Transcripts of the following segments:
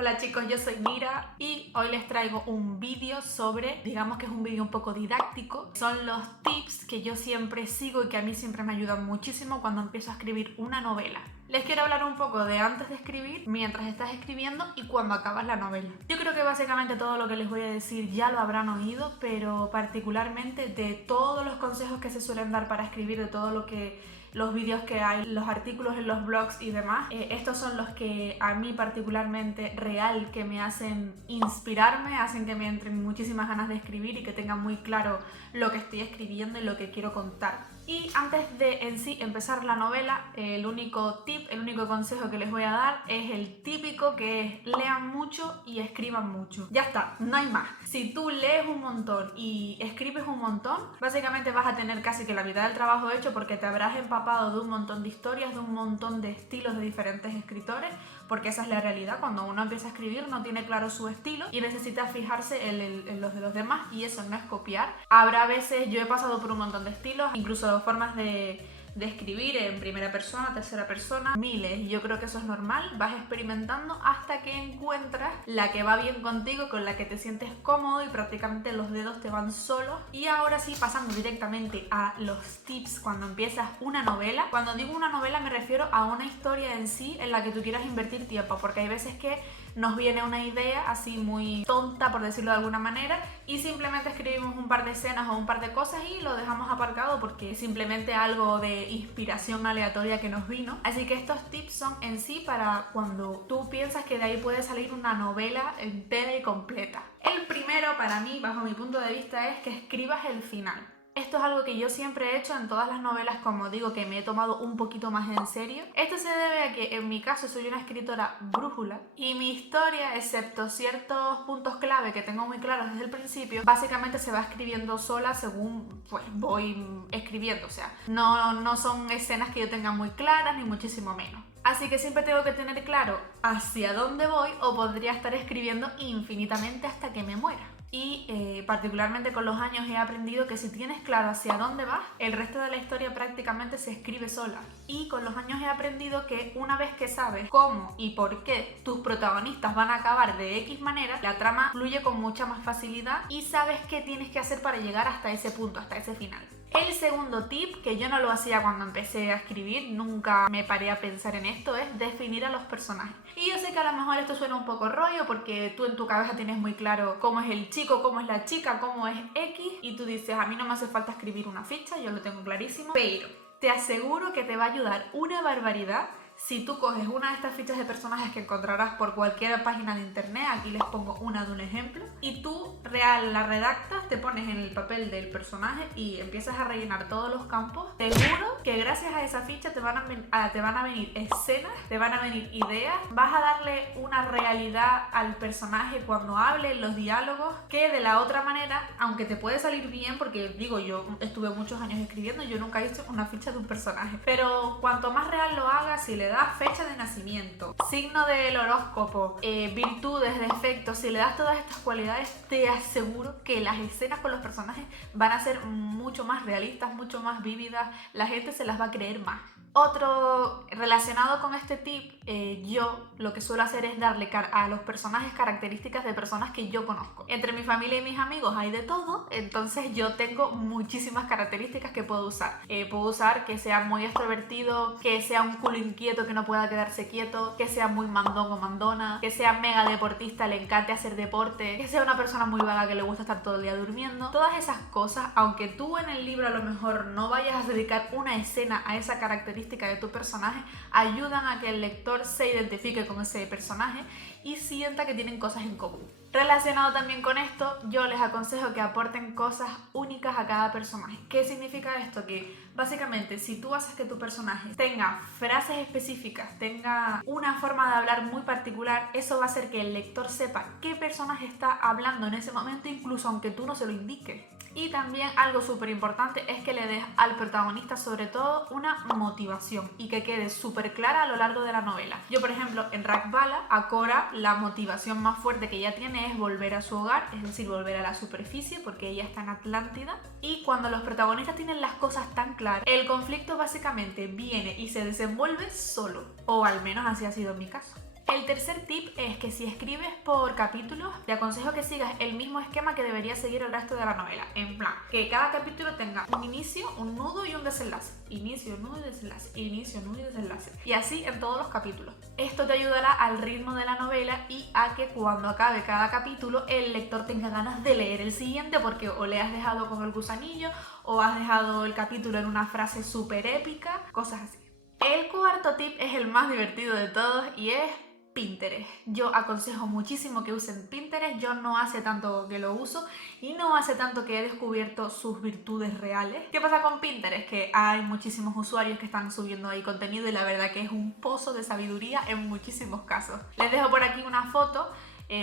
Hola chicos, yo soy Mira y hoy les traigo un vídeo sobre, digamos que es un vídeo un poco didáctico. Son los tips que yo siempre sigo y que a mí siempre me ayudan muchísimo cuando empiezo a escribir una novela. Les quiero hablar un poco de antes de escribir, mientras estás escribiendo y cuando acabas la novela. Yo creo que básicamente todo lo que les voy a decir ya lo habrán oído, pero particularmente de todos los consejos que se suelen dar para escribir, de todo lo que los vídeos que hay, los artículos en los blogs y demás, estos son los que a mí particularmente real que me hacen inspirarme, hacen que me entren muchísimas ganas de escribir y que tenga muy claro lo que estoy escribiendo y lo que quiero contar. Y antes de en sí empezar la novela, el único tip, el único consejo que les voy a dar es el típico, que es lean mucho y escriban mucho. Ya está, no hay más. Si tú lees un montón y escribes un montón, básicamente vas a tener casi que la mitad del trabajo hecho, porque te habrás empapado de un montón de historias, de un montón de estilos de diferentes escritores, porque esa es la realidad. Cuando uno empieza a escribir no tiene claro su estilo y necesita fijarse en los de los demás, y eso no es copiar. Habrá veces, yo he pasado por un montón de estilos, incluso formas de escribir en primera persona, tercera persona, miles, y yo creo que eso es normal. Vas experimentando hasta que encuentras la que va bien contigo, con la que te sientes cómodo y prácticamente los dedos te van solos. Y ahora sí, pasando directamente a los tips cuando empiezas una novela. Cuando digo una novela me refiero a una historia en sí en la que tú quieras invertir tiempo, porque hay veces que nos viene una idea así muy tonta, por decirlo de alguna manera, y simplemente escribimos un par de escenas o un par de cosas y lo dejamos aparcado porque simplemente algo de inspiración aleatoria que nos vino. Así que estos tips son en sí para cuando tú piensas que de ahí puede salir una novela entera y completa. El primero, para mí, bajo mi punto de vista, es que escribas el final. Esto es algo que yo siempre he hecho en todas las novelas, como digo, que me he tomado un poquito más en serio. Esto se debe a que en mi caso soy una escritora brújula y mi historia, excepto ciertos puntos clave que tengo muy claros desde el principio, básicamente se va escribiendo sola según pues voy escribiendo. O sea, no son escenas que yo tenga muy claras, ni muchísimo menos. Así que siempre tengo que tener claro hacia dónde voy, o podría estar escribiendo infinitamente hasta que me muera. Y particularmente con los años he aprendido que si tienes claro hacia dónde vas, el resto de la historia prácticamente se escribe sola. Y con los años he aprendido que una vez que sabes cómo y por qué tus protagonistas van a acabar de X manera, la trama fluye con mucha más facilidad y sabes qué tienes que hacer para llegar hasta ese punto, hasta ese final. El segundo tip, que yo no lo hacía cuando empecé a escribir, nunca me paré a pensar en esto, es definir a los personajes. Y yo sé que a lo mejor esto suena un poco rollo porque tú en tu cabeza tienes muy claro cómo es el chico, cómo es la chica, cómo es X, y tú dices, a mí no me hace falta escribir una ficha, yo lo tengo clarísimo, pero te aseguro que te va a ayudar una barbaridad si tú coges una de estas fichas de personajes que encontrarás por cualquier página de internet. Aquí les pongo una de un ejemplo, y tú real la redactas, te pones en el papel del personaje y empiezas a rellenar todos los campos. Te juro que gracias a esa ficha te van a venir escenas, te van a venir ideas, vas a darle una realidad al personaje cuando hable, los diálogos, que de la otra manera, aunque te puede salir bien, porque digo, yo estuve muchos años escribiendo, yo nunca he hecho una ficha de un personaje, pero cuanto más real lo hagas, si le das fecha de nacimiento, signo del horóscopo, virtudes, defectos, si le das todas estas cualidades, te aseguro que las escenas con los personajes van a ser mucho más realistas, mucho más vívidas, la gente se las va a creer más. Otro relacionado con este tip, yo lo que suelo hacer es darle a los personajes características de personas que yo conozco. Entre mi familia y mis amigos hay de todo, entonces yo tengo muchísimas características que puedo usar. Puedo usar que sea muy extrovertido, que sea un culo inquieto que no pueda quedarse quieto, que sea muy mandón o mandona, que sea mega deportista, le encante hacer deporte, que sea una persona muy vaga que le gusta estar todo el día durmiendo. Todas esas cosas, aunque tú en el libro a lo mejor no vayas a dedicar una escena a esa característica de tu personaje, ayudan a que el lector se identifique con ese personaje y sienta que tienen cosas en común. Relacionado también con esto, yo les aconsejo que aporten cosas únicas a cada personaje. ¿Qué significa esto? Que básicamente si tú haces que tu personaje tenga frases específicas, tenga una forma de hablar muy particular, eso va a hacer que el lector sepa qué personaje está hablando en ese momento, incluso aunque tú no se lo indiques. Y también algo súper importante es que le des al protagonista sobre todo una motivación y que quede súper clara a lo largo de la novela. Yo, por ejemplo, en Rakvala, a Cora la motivación más fuerte que ella tiene es volver a su hogar, es decir, volver a la superficie, porque ella está en Atlántida. Y cuando los protagonistas tienen las cosas tan claras, el conflicto básicamente viene y se desenvuelve solo, o al menos así ha sido en mi caso. El tercer tip es que si escribes por capítulos, te aconsejo que sigas el mismo esquema que debería seguir el resto de la novela. En plan, que cada capítulo tenga un inicio, un nudo y un desenlace. Inicio, nudo y desenlace. Inicio, nudo y desenlace. Y así en todos los capítulos. Esto te ayudará al ritmo de la novela y a que cuando acabe cada capítulo el lector tenga ganas de leer el siguiente, porque o le has dejado con el gusanillo o has dejado el capítulo en una frase súper épica, cosas así. El cuarto tip es el más divertido de todos y es Pinterest. Yo aconsejo muchísimo que usen Pinterest. Yo no hace tanto que lo uso y no hace tanto que he descubierto sus virtudes reales. ¿Qué pasa con Pinterest? Que hay muchísimos usuarios que están subiendo ahí contenido y la verdad que es un pozo de sabiduría en muchísimos casos. Les dejo por aquí una foto.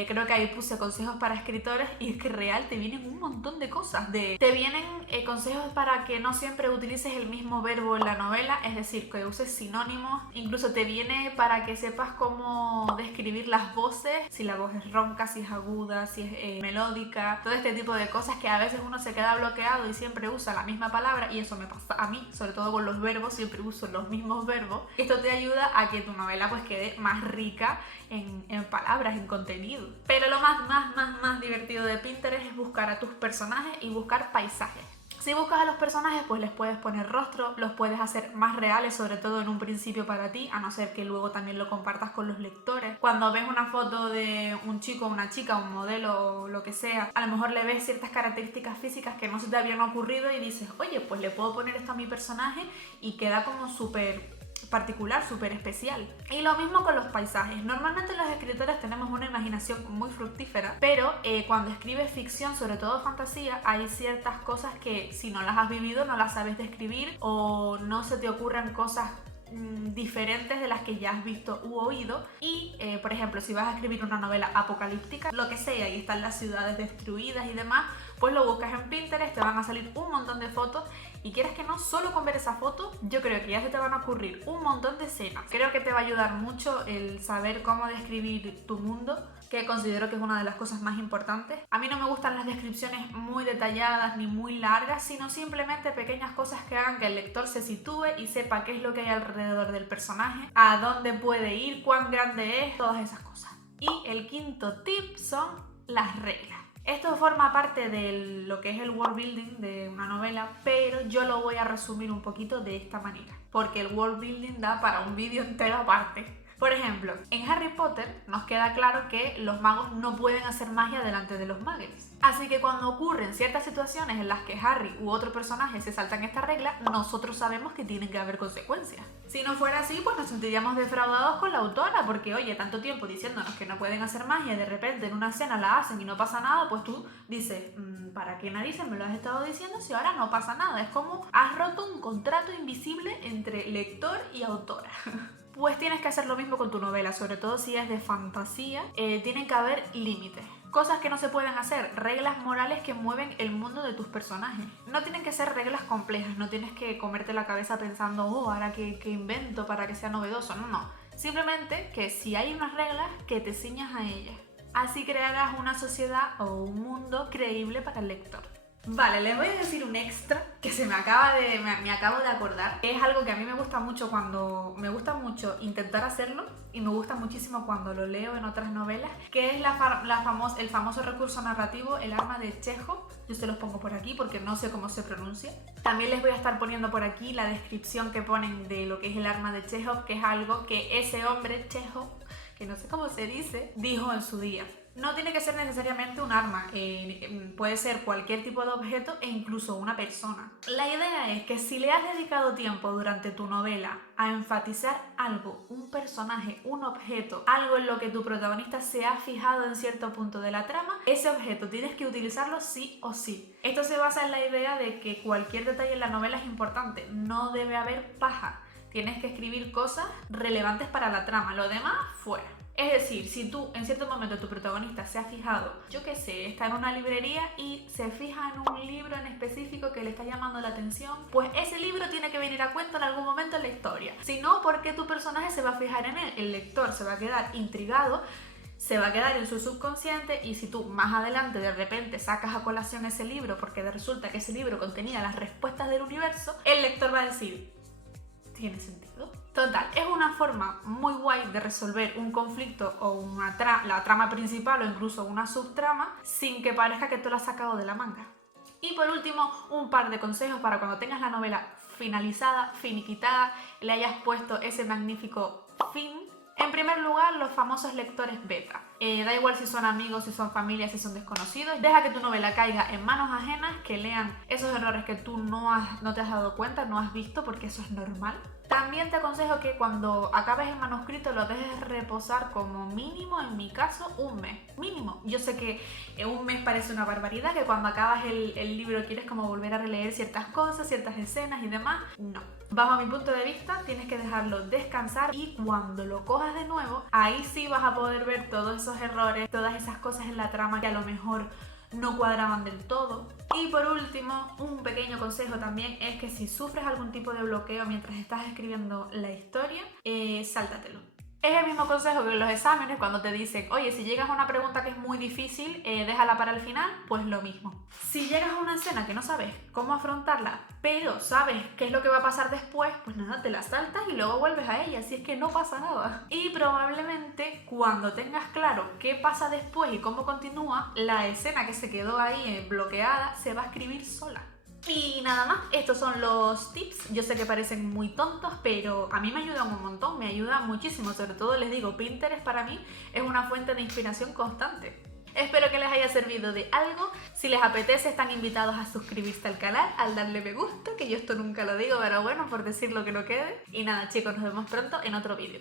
Creo que ahí puse consejos para escritores y es que real te vienen un montón de cosas. Te vienen consejos para que no siempre utilices el mismo verbo en la novela, es decir, que uses sinónimos. Incluso te viene para que sepas cómo describir las voces, si la voz es ronca, si es aguda, si es melódica, todo este tipo de cosas que a veces uno se queda bloqueado y siempre usa la misma palabra, y eso me pasa a mí, sobre todo con los verbos, siempre uso los mismos verbos. Esto te ayuda a que tu novela pues quede más rica en palabras, en contenido. Pero lo más divertido de Pinterest es buscar a tus personajes y buscar paisajes. Si buscas a los personajes, pues les puedes poner rostro, los puedes hacer más reales, sobre todo en un principio para ti, a no ser que luego también lo compartas con los lectores. Cuando ves una foto de un chico, una chica, un modelo o lo que sea, a lo mejor le ves ciertas características físicas que no se te habían ocurrido y dices, oye, pues le puedo poner esto a mi personaje y queda como súper particular, súper especial. Y lo mismo con los paisajes. Normalmente los escritores tenemos una imaginación muy fructífera, pero cuando escribes ficción, sobre todo fantasía, hay ciertas cosas que si no las has vivido no las sabes describir o no se te ocurren cosas diferentes de las que ya has visto u oído. Y por ejemplo, si vas a escribir una novela apocalíptica, lo que sea, y están las ciudades destruidas y demás, pues lo buscas en Pinterest, te van a salir un montón de fotos y quieres que no, solo con ver esa foto yo creo que ya se te van a ocurrir un montón de escenas. Creo que te va a ayudar mucho el saber cómo describir tu mundo, que considero que es una de las cosas más importantes. A mí no me gustan las descripciones muy detalladas ni muy largas, sino simplemente pequeñas cosas que hagan que el lector se sitúe y sepa qué es lo que hay alrededor del personaje, a dónde puede ir, cuán grande es, todas esas cosas. Y el quinto tip son las reglas. Esto forma parte de lo que es el world building de una novela, pero yo lo voy a resumir un poquito de esta manera, porque el world building da para un vídeo entero aparte. Por ejemplo, en Harry Potter nos queda claro que los magos no pueden hacer magia delante de los Muggles. Así que cuando ocurren ciertas situaciones en las que Harry u otro personaje se saltan esta regla, nosotros sabemos que tienen que haber consecuencias. Si no fuera así, pues nos sentiríamos defraudados con la autora, porque oye, tanto tiempo diciéndonos que no pueden hacer magia y de repente en una escena la hacen y no pasa nada, pues tú dices, ¿para qué narices me lo has estado diciendo si ahora no pasa nada? Es como has roto un contrato invisible entre lector y autora. Pues tienes que hacer lo mismo con tu novela, sobre todo si es de fantasía. Tienen que haber límites. Cosas que no se pueden hacer, reglas morales que mueven el mundo de tus personajes. No tienen que ser reglas complejas, no tienes que comerte la cabeza pensando, ahora qué invento para que sea novedoso. No. Simplemente que si hay unas reglas, que te ciñas a ellas. Así crearás una sociedad o un mundo creíble para el lector. Vale, les voy a decir un extra que me acabo de acordar. Es algo que a mí me gusta mucho intentar hacerlo y me gusta muchísimo cuando lo leo en otras novelas, que es el famoso recurso narrativo, el arma de Chekhov. Yo se los pongo por aquí porque no sé cómo se pronuncia. También les voy a estar poniendo por aquí la descripción que ponen de lo que es el arma de Chekhov, que es algo que ese hombre, Chekhov, que no sé cómo se dice, dijo en su día. No tiene que ser necesariamente un arma, puede ser cualquier tipo de objeto e incluso una persona. La idea es que si le has dedicado tiempo durante tu novela a enfatizar algo, un personaje, un objeto, algo en lo que tu protagonista se ha fijado en cierto punto de la trama, ese objeto tienes que utilizarlo sí o sí. Esto se basa en la idea de que cualquier detalle en la novela es importante, no debe haber paja. Tienes que escribir cosas relevantes para la trama, lo demás fuera. Es decir, si tú en cierto momento tu protagonista se ha fijado, yo qué sé, está en una librería y se fija en un libro en específico que le está llamando la atención, pues ese libro tiene que venir a cuento en algún momento en la historia. Si no, ¿por qué tu personaje se va a fijar en él? El lector se va a quedar intrigado, se va a quedar en su subconsciente, y si tú más adelante de repente sacas a colación ese libro porque resulta que ese libro contenía las respuestas del universo, el lector va a decir, ¿tiene sentido? Total, es una forma muy guay de resolver un conflicto o la trama principal o incluso una subtrama sin que parezca que tú lo has sacado de la manga. Y por último, un par de consejos para cuando tengas la novela finalizada, finiquitada, le hayas puesto ese magnífico fin. En primer lugar, los famosos lectores beta. Da igual si son amigos, si son familias, si son desconocidos. Deja que tu novela caiga en manos ajenas, que lean esos errores que tú no te has dado cuenta, no has visto, porque eso es normal. También te aconsejo que cuando acabes el manuscrito lo dejes reposar como mínimo, en mi caso, un mes. Mínimo. Yo sé que un mes parece una barbaridad, que cuando acabas el libro quieres como volver a releer ciertas cosas, ciertas escenas y demás. No. Bajo mi punto de vista, tienes que dejarlo descansar y cuando lo cojas de nuevo, ahí sí vas a poder ver todos esos errores, todas esas cosas en la trama que a lo mejor no cuadraban del todo. Y por último, un pequeño consejo también es que si sufres algún tipo de bloqueo mientras estás escribiendo la historia, sáltatelo. Es el mismo consejo que en los exámenes cuando te dicen, oye, si llegas a una pregunta que es muy difícil, déjala para el final, pues lo mismo. Si llegas a una escena que no sabes cómo afrontarla, pero sabes qué es lo que va a pasar después, pues nada, te la saltas y luego vuelves a ella, así es que no pasa nada. Y probablemente cuando tengas claro qué pasa después y cómo continúa, la escena que se quedó ahí bloqueada se va a escribir sola. Y nada más, estos son los tips. Yo sé que parecen muy tontos, pero a mí me ayudan un montón, me ayudan muchísimo. Sobre todo les digo, Pinterest para mí es una fuente de inspiración constante. Espero que les haya servido de algo. Si les apetece, están invitados a suscribirse al canal, al darle me gusta, que yo esto nunca lo digo, pero bueno, por decir lo que no quede. Y nada chicos, nos vemos pronto en otro vídeo.